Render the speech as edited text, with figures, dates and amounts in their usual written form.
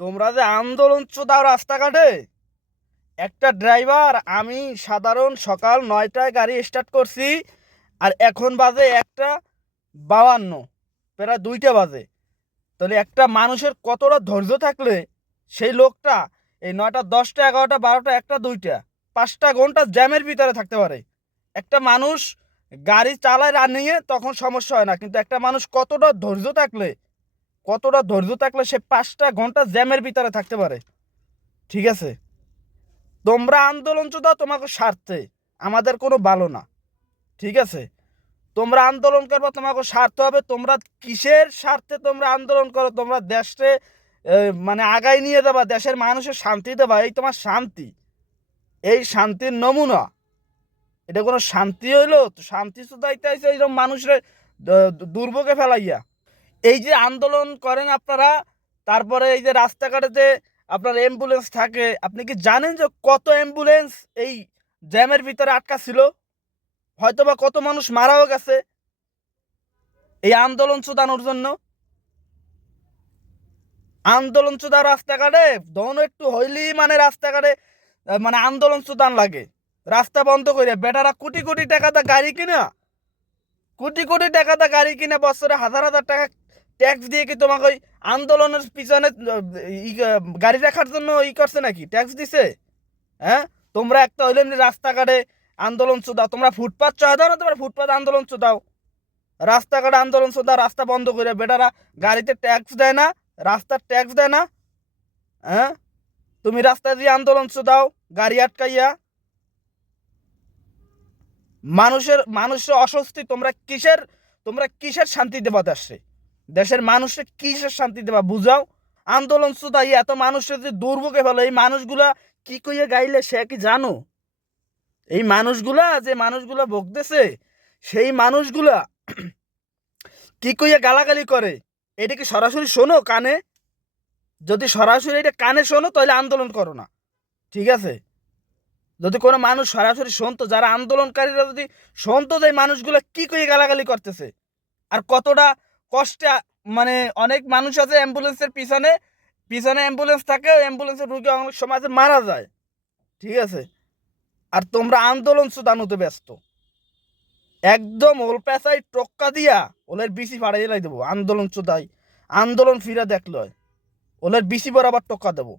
তোমরা যে আন্দোলন দাও রাস্তাঘাটে, একটা ড্রাইভার, আমি সাধারণ সকাল 9টায় গাড়ি স্টার্ট করছি, আর এখন বাজে 1:52, প্রায় 2টা বাজে। তাহলে একটা মানুষের কতটা ধৈর্য থাকলে সেই লোকটা এই 9টা 10টা 11টা 12টা 1টা 2টা 5টা ঘন্টা জ্যামের ভিতরে থাকতে পারে। একটা মানুষ গাড়ি চালায় রানিংয়ে তখন সমস্যা হয় না, কিন্তু একটা মানুষ কতটা ধৈর্য থাকলে সে 5টা ঘন্টা জ্যামের ভিতরে থাকতে পারে। ঠিক আছে, তোমরা আন্দোলন দাও তোমাকে স্বার্থে, আমাদের কোনো ভালো না। ঠিক আছে, তোমরা আন্দোলন করবো তোমাকে স্বার্থ হবে। তোমরা কিসের স্বার্থে তোমরা আন্দোলন করো? তোমরা দেশে মানে আগাই নিয়ে দেবা, দেশের মানুষের শান্তি দেবা, এই তোমার শান্তি, এই শান্তির নমুনা। এটা কোনো শান্তি হইলো? তো শান্তি শুধাইতে আইছে এইরকম মানুষের দুর্ভোগে ফেলাইয়া। এই যে আন্দোলন করেন আপনারা, তারপরে এই যে রাস্তাঘাটে যে আপনার অ্যাম্বুলেন্স থাকে, আপনি কি জানেন যে কত অ্যাম্বুলেন্স এই জ্যামের ভিতরে আটকা ছিল? হয়তোবা কত মানুষ মারাও গেছে এই আন্দোলন চুদানোর জন্য। আন্দোলন চুদা রাস্তাঘাটে দন একটু হইলেই মানে রাস্তাঘাটে মানে আন্দোলন চুদান লাগে। রাস্তা বন্ধ করে বেটারা কোটি কোটি টাকা দা গাড়ি কিনা, কোটি কোটি টাকা দা গাড়ি কিনে বছরে হাজার হাজার টাকা ট্যাক্স দিয়ে কি তোমাকে ওই আন্দোলনের পিছনে গাড়ি রাখার জন্য করছে নাকি? ট্যাক্স দিছে? হ্যাঁ, তোমরা একটা হইলেন রাস্তাঘাটে আন্দোলন চুদাও, তোমরা ফুটপাত চাও দাও না, তোমরা ফুটপাত আন্দোলন চুদাও, রাস্তাঘাটে আন্দোলন চুদাও, রাস্তা বন্ধ করে বেটারা গাড়িতে ট্যাক্স দেয় না, রাস্তার ট্যাক্স দেয় না। হ্যাঁ, তুমি রাস্তায় দিয়ে আন্দোলন চুদাও গাড়ি আটকাইয়া, মানুষের অস্বস্তি। তোমরা কিসের শান্তি দেবা দেশে? দেশের মানুষের কিসের শান্তি দেবা বুঝাও? আন্দোলন চুদাই এত মানুষের যে দুর্ভোগে ফেলো, এই মানুষগুলা কি কইয়া গাইলে সে কি জানো? এই যে মানুষগুলা ভোগতেছে, সেই মানুষগুলা কি কইয়া গালাগালি করে, এটা কি সরাসরি শোনো কানে? যদি সরাসরি এটা কানে শোনো তাহলে আন্দোলন করো না। ঠিক আছে, যদি কোনো মানুষ সরাসরি শুনতো, যারা আন্দোলনকারীরা যদি শুনতো যে মানুষগুলো কি করে গালাগালি করতেছে আর কতটা কষ্টে, মানে অনেক মানুষ আছে অ্যাম্বুলেন্সের পিছনে পিছনে অ্যাম্বুলেন্স থাকে, অ্যাম্বুলেন্সের রুগী অনেক সময় আছে মারা যায়। ঠিক আছে, আর তোমরা আন্দোলন সুদানুতে ব্যস্ত, একদম ওল পেঁচাই টক্কা দিয়া ওলের বিসি ফাড়াই লাই দেবো। আন্দোলন চুদাই, আন্দোলন ফিরে দেখলো ওলের বিসি বরাবর টক্কা দেবো।